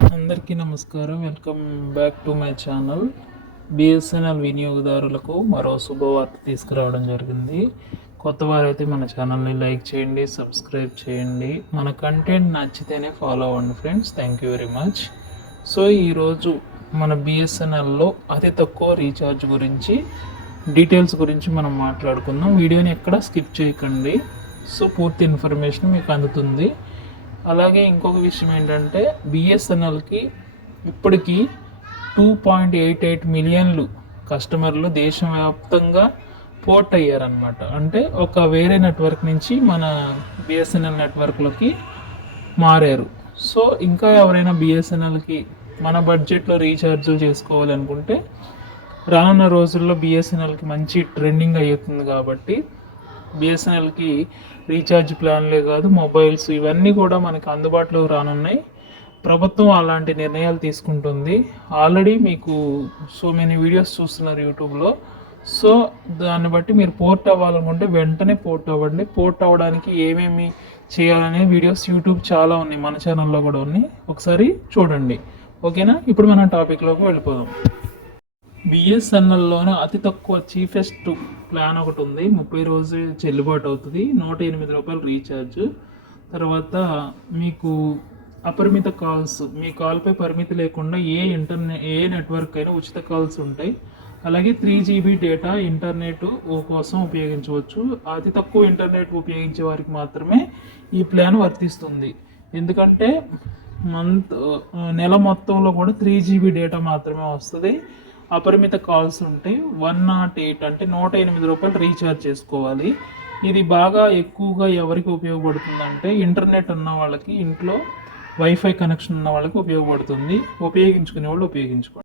అందరికీ నమస్కారం. Welcome back to my channel. BSNL వినియోగదారులకు మరో శుభవార్త తీసుకురావడం జరిగింది. కొత్త వారైతే మన ఛానల్ని లైక్ చేయండి, సబ్స్క్రైబ్ చేయండి. మన కంటెంట్ నచ్చితేనే ఫాలో అవ్వండి friends. Thank you very much. So ఈరోజు మన బిఎస్ఎన్ఎల్లో అతి తక్కువ రీఛార్జ్ గురించి డీటెయిల్స్ గురించి మనం మాట్లాడుకుందాం. వీడియోని ఎక్కడ స్కిప్ చేయకండి. సో పూర్తి ఇన్ఫర్మేషన్ మీకు అందుతుంది. అలాగే ఇంకొక విషయం ఏంటంటే బిఎస్ఎన్ఎల్కి ఇప్పటికీ 2.88 మిలియన్లు కస్టమర్లు దేశవ్యాప్తంగా పోర్ట్ అయ్యారనమాట. అంటే ఒక వేరే నెట్వర్క్ నుంచి మన బిఎస్ఎన్ఎల్ నెట్వర్క్లోకి మారారు. సో ఇంకా ఎవరైనా బిఎస్ఎన్ఎల్కి మన బడ్జెట్లో రీఛార్జ్లు చేసుకోవాలనుకుంటే రానున్న రోజుల్లో బిఎస్ఎన్ఎల్కి మంచి ట్రెండింగ్ అవుతుంది. కాబట్టి బిఎస్ఎన్ఎల్కి రీఛార్జ్ ప్లాన్లే కాదు, మొబైల్స్ ఇవన్నీ కూడా మనకి అందుబాటులో రానున్నాయి. ప్రభుత్వం అలాంటి నిర్ణయాలు తీసుకుంటుంది. ఆల్రెడీ మీకు సో మెనీ వీడియోస్ చూస్తున్నారు యూట్యూబ్లో. సో దాన్ని బట్టి మీరు పోర్ట్ అవ్వాలనుకుంటే వెంటనే పోర్ట్ అవ్వండి. పోర్ట్ అవ్వడానికి ఏమేమి చేయాలనే వీడియోస్ యూట్యూబ్ చాలా ఉన్నాయి, మన ఛానల్లో కూడా ఉన్నాయి. ఒకసారి చూడండి, ఓకేనా? ఇప్పుడు మనం టాపిక్లోకి వెళ్ళిపోదాం. బిఎస్ఎన్ఎల్లోనే అతి తక్కువ చీఫెస్ట్ ప్లాన్ ఒకటి ఉంది. 30 రోజులు చెల్లుబాటు అవుతుంది. 108 రూపాయలు రీఛార్జ్. తర్వాత మీకు అపరిమిత కాల్స్, మీ కాల్పై పరిమితి లేకుండా ఏ నెట్వర్క్ అయినా ఉచిత కాల్స్ ఉంటాయి. అలాగే 3 GB డేటా ఇంటర్నెట్ కోసం ఉపయోగించవచ్చు. అతి తక్కువ ఇంటర్నెట్ ఉపయోగించే వారికి మాత్రమే ఈ ప్లాన్ వర్తిస్తుంది. ఎందుకంటే నెల మొత్తంలో కూడా 3 GB డేటా మాత్రమే వస్తుంది. అపరిమిత కాల్స్ ఉంటాయి. 108 అంటే 108 రూపాయలు రీఛార్జ్ చేసుకోవాలి. ఇది బాగా ఎక్కువగా ఎవరికి ఉపయోగపడుతుందంటే ఇంటర్నెట్ ఉన్న వాళ్ళకి, ఇంట్లో వైఫై కనెక్షన్ ఉన్న వాళ్ళకి ఉపయోగపడుతుంది. ఉపయోగించుకునే వాళ్ళు ఉపయోగించుకోండి.